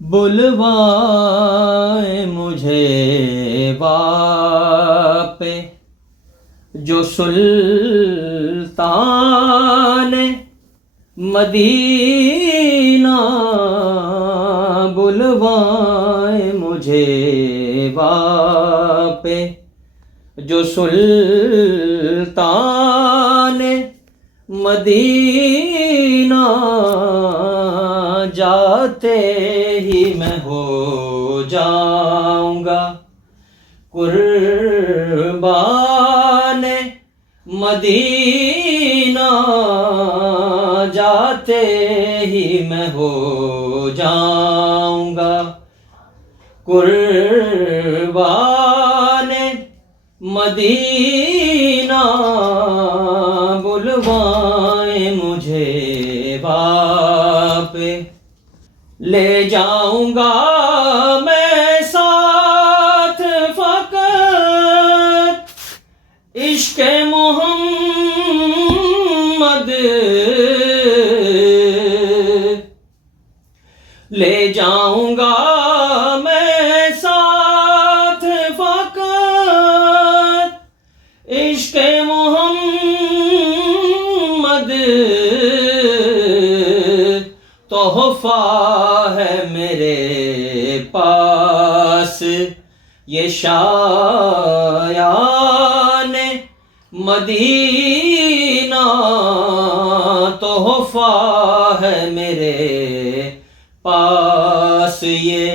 بلوائے مجھے واپے جو سلطان مدینہ، بلوائے مجھے واپے جو سلطان مدینہ، جاتے ہی میں ہو جاؤں گا قربان مدینہ، جاتے ہی میں ہو جاؤں گا قربان مدینہ، بلوائے مجھے واپے لے جاؤں گا میں ساتھ فقط عشق محمد، لے جاؤں گا میں ساتھ فقط عشق محمد، تحفہ ہے میرے پاس یہ شایان مدینہ، تحفہ ہے میرے پاس یہ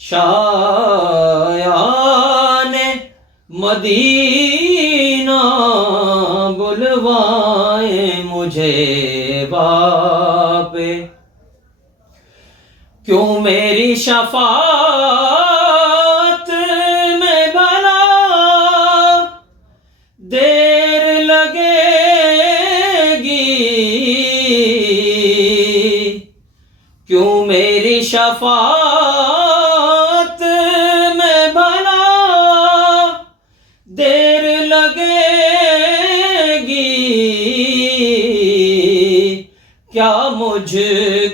شایان مدینہ، بلوائے مجھے واپے کیوں میری شفاعت میں بھلا دیر لگے گی، کیوں میری شفاعت میں بھلا دیر لگے گی، کیا مجھ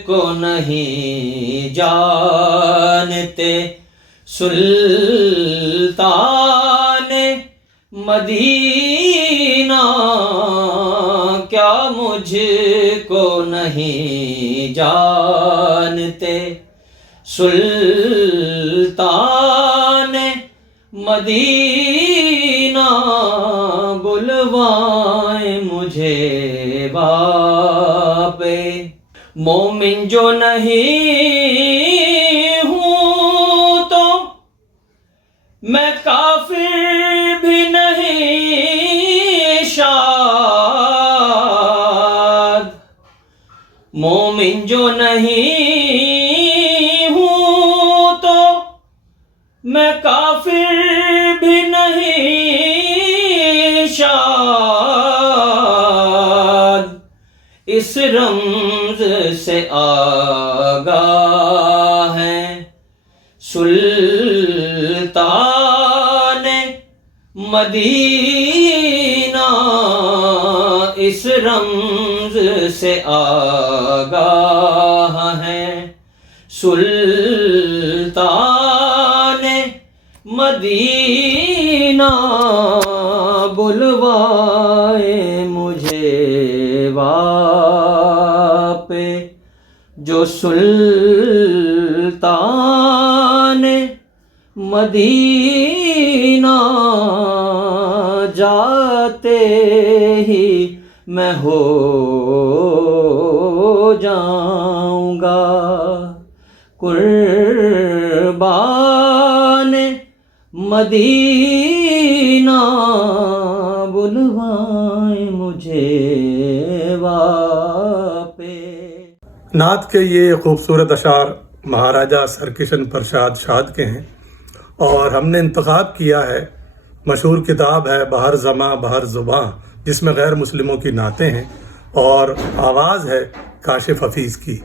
کو نہیں جانتے سلطان مدینہ، کیا مجھ کو نہیں جانتے سلطان مدینہ، بلوائے مجھے واپے مومن جو نہیں ہوں تو میں کافر بھی نہیں شاد، مومن جو نہیں ہوں تو میں کافر بھی نہیں شاد، اس رمز سے آگاہ ہیں سلطان مدینہ، اس رمز سے آگاہ ہیں سلطان مدینہ، بلوائے مجھے واپے جو سلطان مدینہ، جاتے ہی میں ہو جاؤں گا قربان مدینہ، بلوائے مجھے واپے۔ نعت کے یہ خوبصورت اشعار مہاراجہ سرکشن پرشاد شاد کے ہیں، اور ہم نے انتخاب کیا ہے، مشہور کتاب ہے بہر زماں بہر زباں، جس میں غیر مسلموں کی نعتیں ہیں، اور آواز ہے کاشف حفیظ کی۔